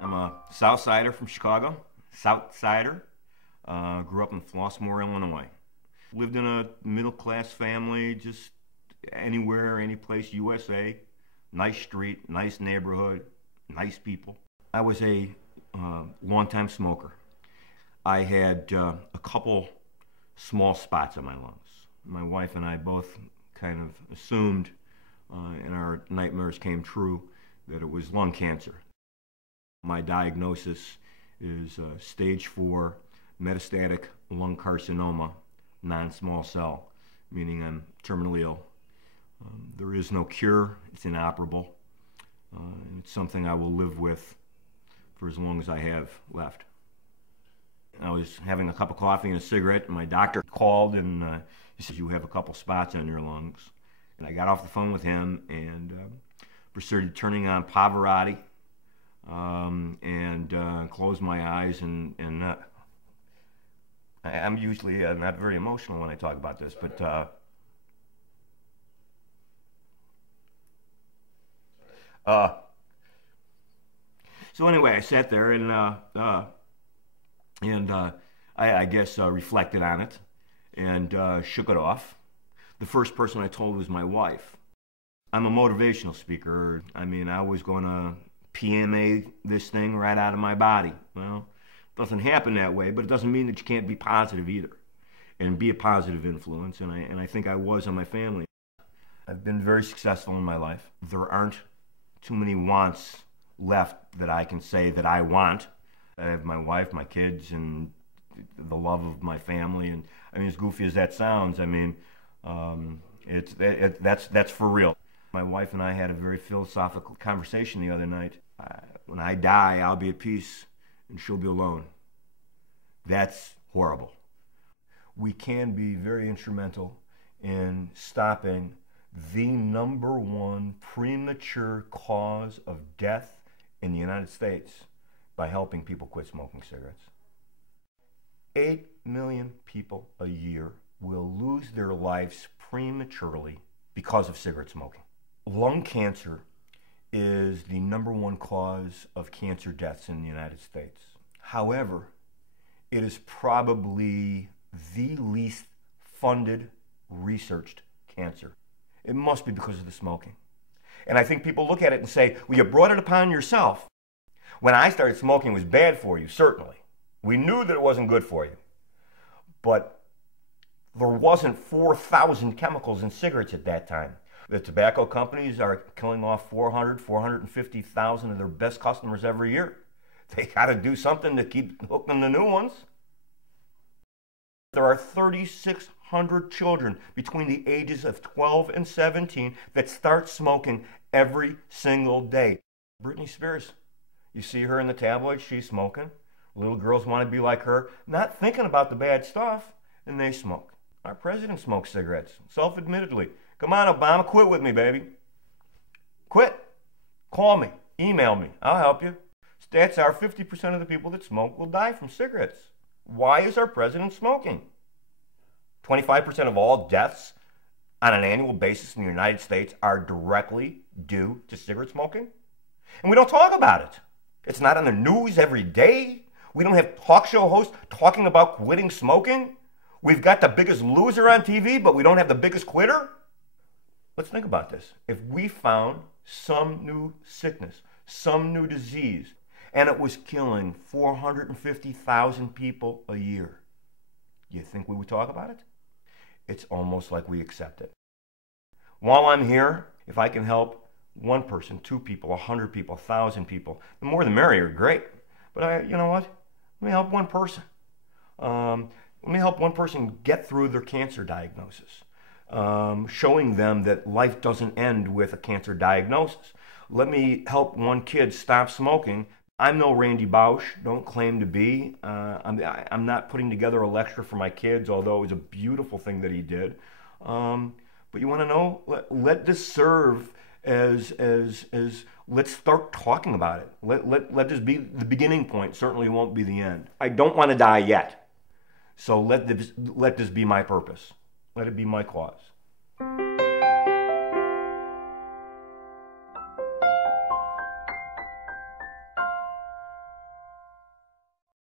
I'm a South Sider from Chicago, South Sider. Grew up in Flossmoor, Illinois. Lived in a middle-class family, just anywhere, any place, USA. Nice street, nice neighborhood, nice people. I was a long-time smoker. I had a couple small spots on my lungs. My wife and I both kind of assumed, and our nightmares came true, that it was lung cancer. My diagnosis is stage 4 metastatic lung carcinoma, non-small cell, meaning I'm terminally ill. There is no cure, it's inoperable. It's something I will live with for as long as I have left. I was having a cup of coffee and a cigarette, and my doctor called and he said, "You have a couple spots on your lungs." And I got off the phone with him and proceeded turning on Pavarotti and closed my eyes and I'm usually not very emotional when I talk about this, but so anyway, I sat there and I guess reflected on it and shook it off. The first person I told was my wife. I'm a motivational speaker. I mean, I was going to PMA this thing right out of my body. Well, it doesn't happen that way, but it doesn't mean that you can't be positive either and be a positive influence, and I think I was on my family. I've been very successful in my life. There aren't too many wants left that I can say that I want. I have my wife, my kids, and the love of my family, and I mean, as goofy as that sounds, I mean, that's for real. My wife and I had a very philosophical conversation the other night. When I die, I'll be at peace and she'll be alone. That's horrible. We can be very instrumental in stopping the #1 premature cause of death in the United States by helping people quit smoking cigarettes. 8 million people a year will lose their lives prematurely because of cigarette smoking. Lung cancer is the #1 cause of cancer deaths in the United States. However, it is probably the least funded, researched cancer. It must be because of the smoking. And I think people look at it and say, well, you brought it upon yourself. When I started smoking, it was bad for you, certainly. We knew that it wasn't good for you. But there wasn't 4,000 chemicals in cigarettes at that time. The tobacco companies are killing off 450,000 of their best customers every year. They got to do something to keep hooking the new ones. There are 3,600 children between the ages of 12 and 17 that start smoking every single day. Britney Spears, you see her in the tabloids, she's smoking. Little girls want to be like her, not thinking about the bad stuff, and they smoke. Our president smokes cigarettes, self-admittedly. Come on, Obama, quit with me, baby. Quit. Call me. Email me. I'll help you. Stats are 50% of the people that smoke will die from cigarettes. Why is our president smoking? 25% of all deaths on an annual basis in the United States are directly due to cigarette smoking. And we don't talk about it. It's not on the news every day. We don't have talk show hosts talking about quitting smoking. We've got the biggest loser on TV, but we don't have the biggest quitter. Let's think about this. If we found some new sickness, some new disease, and it was killing 450,000 people a year, you think we would talk about it? It's almost like we accept it. While I'm here, if I can help one person, 2 people, 100 people, 1,000 people, the more the merrier, great. But you know what? Let me help one person. Let me help one person get through their cancer diagnosis. Showing them that life doesn't end with a cancer diagnosis. Let me help one kid stop smoking. I'm no Randy Bausch, don't claim to be. I'm not putting together a lecture for my kids, although it was a beautiful thing that he did. But you want to know? Let this serve as let's start talking about it. Let this be the beginning point. Certainly won't be the end. I don't want to die yet. So let this be my purpose. Let it be my cause.